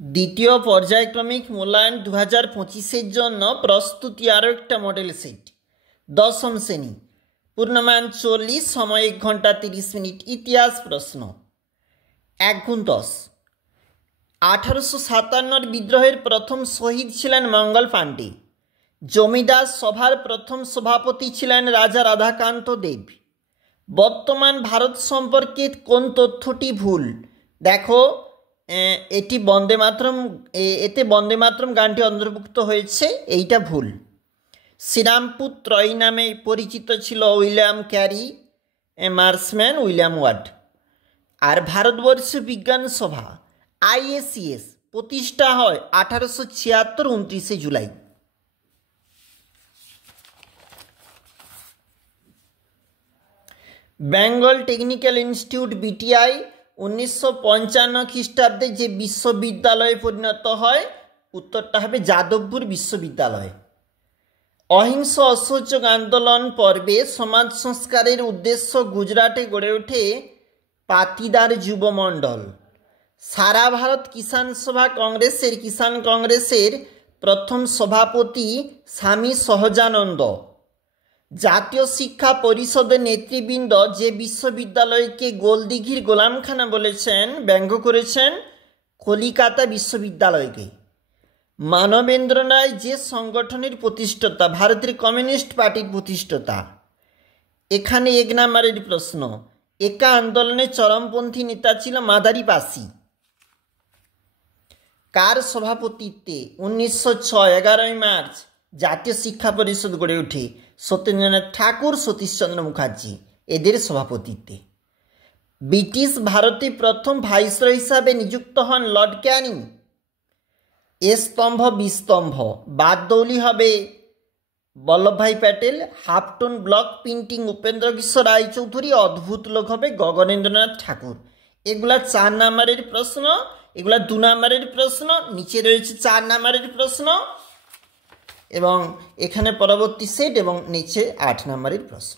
দ্বিতীয় পর্যায়ক্রমিক মূল্যায়ন 2025-এর জন্য প্রস্তুতি আরও একটা মডেল সেট। দশম শ্রেণী, পূর্ণমান 40, সময় 1 ঘন্টা 30 মিনিট। ইতিহাস প্রশ্ন 1×10। 1857 বিদ্রোহের প্রথম শহীদ ছিলেন মঙ্গল পাণ্ডে। জমিদার সভার প্রথম সভাপতি ছিলেন রাজা রাধাকান্ত দেব। বর্তমান ভারত সম্পর্কে কোন তথ্যটি ভুল? দেখো, এটি বন্দে মাতরম, এতে বন্দে মাতরম গানটি অন্তর্ভুক্ত হয়েছে, এইটা ভুল। শ্রীরামপুর ত্রয়ী নামে পরিচিত ছিল William Carey, Marshman, William Ward. আর ভারতবর্ষ বিজ্ঞান সভা IACS প্রতিষ্ঠা হয় 1876, 29শে জুলাই। বেঙ্গল টেকনিক্যাল ইনস্টিটিউট BTI 1955 খ্রিস্টাব্দে যে বিশ্ববিদ্যালয়ে পরিণত হয়, উত্তরটা হবে যাদবপুর বিশ্ববিদ্যালয়। অহিংস অসহযোগ আন্দোলন পর্বে সমাজ সংস্কারের উদ্দেশ্য গুজরাটে গড়ে ওঠে পাতিদার যুবমণ্ডল। সারা ভারত কিষাণ সভা কিষাণ কংগ্রেসের প্রথম সভাপতি স্বামী সহজানন্দ। জাতীয় শিক্ষা পরিষদের নেতৃবৃন্দ যে বিশ্ববিদ্যালয়কে গোলদিঘির গোলামখানা বলেছেন, ব্যঙ্গ করেছেন কলিকাতা বিশ্ববিদ্যালয়কে। মানবেন্দ্র রায় যে সংগঠনের প্রতিষ্ঠাতা, ভারতের কমিউনিস্ট পার্টির প্রতিষ্ঠাতা। এখানে 1 নম্বরের প্রশ্ন, একা আন্দোলনের চরমপন্থী নেতা ছিল মাদারি পাসি। কার সভাপতিত্বে 1906 11ই মার্চ জাতীয় শিক্ষা পরিষদ গড়ে ওঠে? সত্যেন্দ্রনাথ ঠাকুর, সতীশচন্দ্র মুখার্জি, এদের সভাপতিত্বে। ব্রিটিশ ভারতে প্রথম ভাইসরয় হিসাবে নিযুক্ত হন লর্ড ক্যানিং। এ স্তম্ভ বিস্তম্ভ, বারদৌলি হবে Vallabhbhai Patel. Halftone block printing Upendra Kishore Raychaudhuri. অদ্ভুত লোক হবে গগনেন্দ্রনাথ ঠাকুর। এগুলা 4 নম্বরের প্রশ্ন, এগুলা 2 নম্বরের প্রশ্ন, নিচে রয়েছে 4 নম্বরের প্রশ্ন, এবং এখানে পরবর্তী সেট এবং নিচে 8 নম্বরের প্রশ্ন।